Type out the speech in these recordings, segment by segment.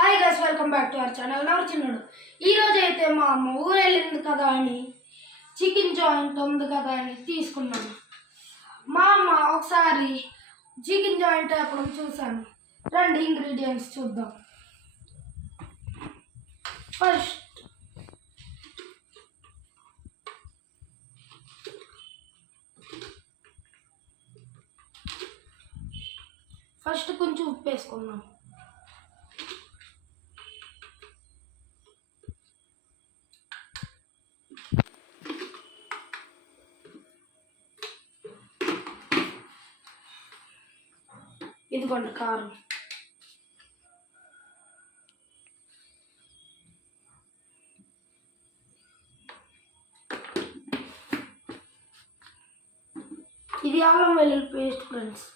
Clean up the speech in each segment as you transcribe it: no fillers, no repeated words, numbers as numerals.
Hi guys, welcome back to our channel. నా చిన్నడు ఈరోజు అయితే మా అమ్మ ఊరు వెళ్ళింది కదా అని చికెన్ జాయింట్ ఉంది కదా అని తీసుకున్నాను. మా అమ్మ ఒకసారి చికెన్ జాయింట్ అప్పుడు చూసాను. రెండు ఇంగ్రీడియంట్స్ చూద్దాం. ఫస్ట్ కొంచెం ఉప్పు వేసుకున్నాం. ఇదిగోండి కారం. ఇది అల్లం వెల్లుల్లి పేస్ట్ ఫ్రెండ్స్.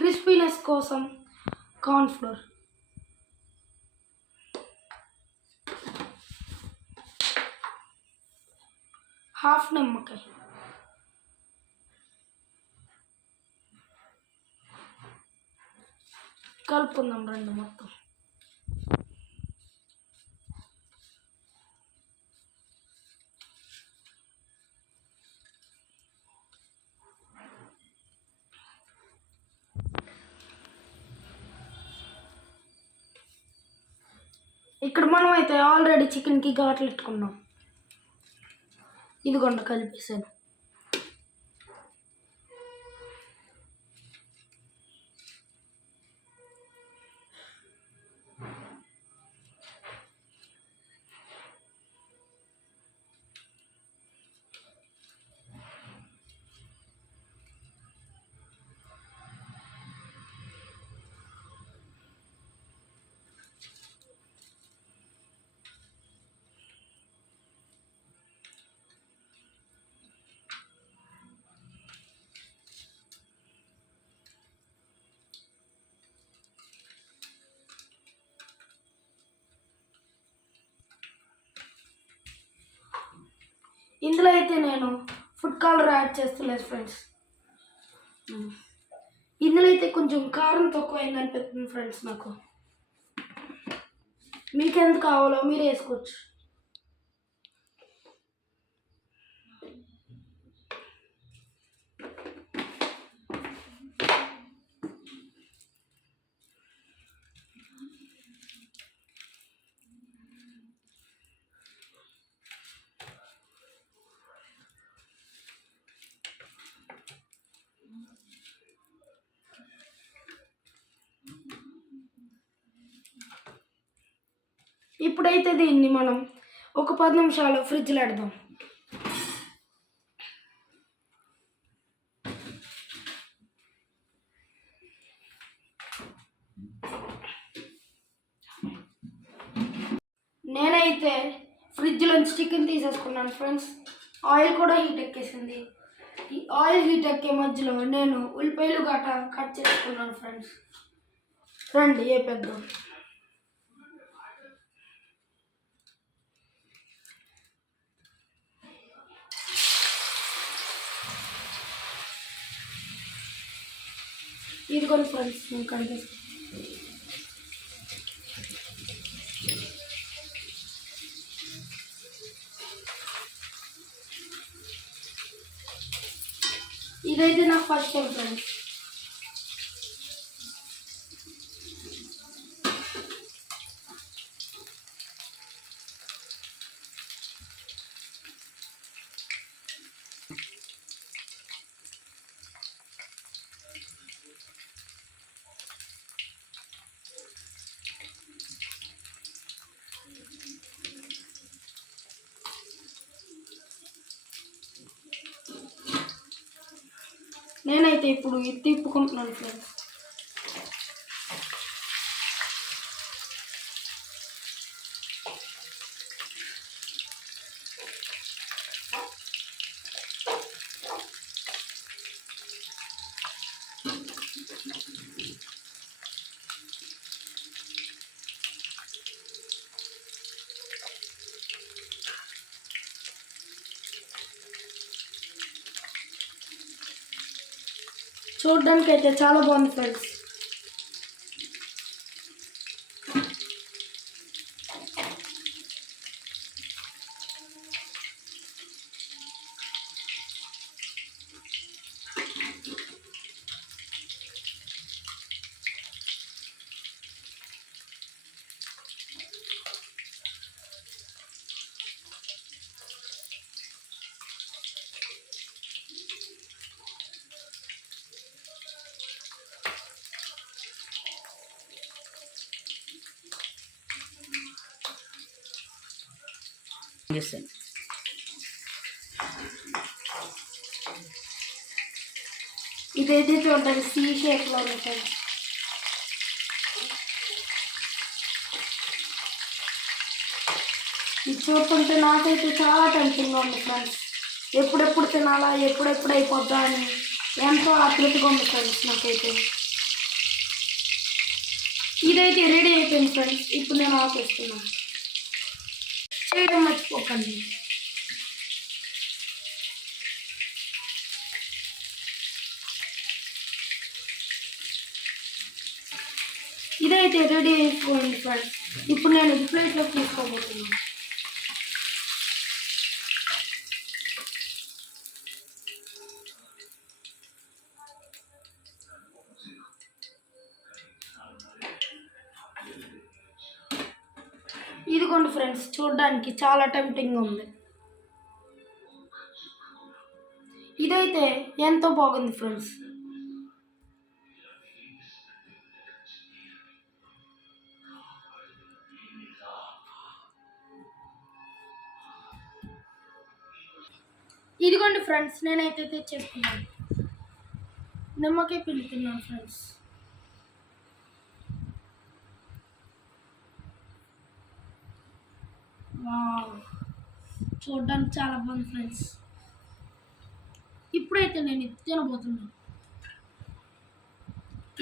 క్రిస్పీనెస్ కోసం కార్న్ఫ్లోర్, హాఫ్ నిమ్మకాయ, కలుపుకుందాం రెండు మొత్తం. ఇక్కడ మనం అయితే ఆల్రెడీ చికెన్కి ఘాట్లు పెట్టుకున్నాం. ఇదిగోండి కలిపేసాను. ఇందులో అయితే నేను ఫుడ్ కలర్ యాడ్ చేస్తలేదు ఫ్రెండ్స్. ఇందులో అయితే కొంచెం కారం తక్కువైంది అనిపిస్తుంది ఫ్రెండ్స్ నాకు. మీకు ఎంత కావాలో మీరు వేసుకోవచ్చు. ఇప్పుడైతే దీన్ని మనం ఒక 10 నిమిషాలు ఫ్రిడ్జ్లో పెడదాం. నేనైతే ఫ్రిడ్జ్లోంచి చికెన్ తీసేసుకున్నాను ఫ్రెండ్స్. ఆయిల్ కూడా హీట్ ఎక్కేసింది. ఈ ఆయిల్ హీట్ ఎక్కే మధ్యలో నేను ఉల్లిపాయలు గట్రా కట్ చేసుకున్నాను ఫ్రెండ్స్. రండి వేపేద్దాం. ఇది కూడా ఫ్రెండ్స్ నేను కనిపిస్తాను. ఇదైతే నాకు ఫస్ట్ టైం ఫ్రెండ్స్. నేనైతే ఇప్పుడు ఇది తిప్పుకుంటున్నాను ఫ్రెండ్స్. చూడడానికి అయితే చాలా బాగుంది ఫ్రెండ్స్. ఇదైతే చూడండి సి షేప్లో ఉంటుంది. ఇది చూస్తుంటే నాకైతే చాలా టెన్షన్గా ఉంది ఫ్రెండ్స్. ఎప్పుడెప్పుడు తినాలా, ఎప్పుడెప్పుడు అయిపోద్దా అని ఎంతో ఆతృతగా ఉంది ఫ్రెండ్స్ నాకైతే. ఇదైతే రెడీ అయిపోయింది ఫ్రెండ్స్. ఇప్పుడు నేను ఆపేస్తున్నాను. చేయడం మర్చిపోకండి. ఇదైతే రెడీ అయిపోయింది ఫ్రెండ్స్. ఇప్పుడు నేను ఇది ప్లేట్లోకి తీసుకోబోతున్నాను. ఇదిగోండి ఫ్రెండ్స్, చూడడానికి చాలా టెంప్టింగ్గా ఉంది. ఇదైతే ఎంతో బాగుంది ఫ్రెండ్స్. ఇదిగోండి ఫ్రెండ్స్, నేనైతే తెచ్చేసుకున్నాను. నిమ్మకాయ పిండుతున్నాను ఫ్రెండ్స్. వావ్, చూడడానికి చాలా బాగుంది ఫ్రెండ్స్. ఇప్పుడైతే నేను ఇది తినబోతున్నాను.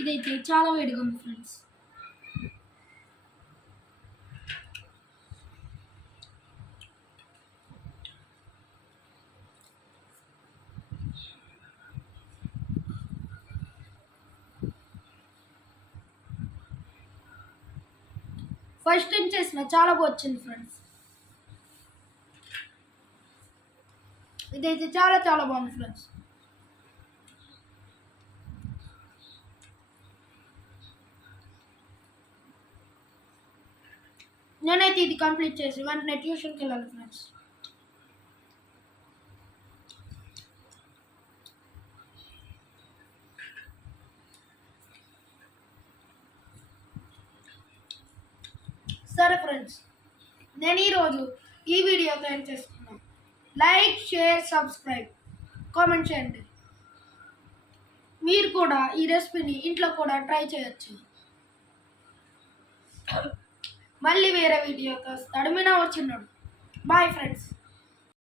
ఇదైతే చాలా వేడిగా ఉంది ఫ్రెండ్స్. ఫస్ట్ టైం చేసిన చాలా బాగా వచ్చింది ఫ్రెండ్స్. ఇదైతే చాలా చాలా బాగుంది ఫ్రెండ్స్. నేనైతే ఇది కంప్లీట్ చేసి వెంటనే ట్యూషన్కి వెళ్ళాలి ఫ్రెండ్స్. సరే ఫ్రెండ్స్, నేను ఈరోజు ఈ వీడియో తయారు చేసుకున్నాను. లైక్, షేర్, సబ్స్క్రైబ్, కామెంట్ చేయండి. మీరు కూడా ఈ రెసిపీని ఇంట్లో కూడా ట్రై చేయొచ్చు. మళ్ళీ వేరే వీడియోతో వస్తాడు మీ నవ్వుచున్నాడు. Bye friends.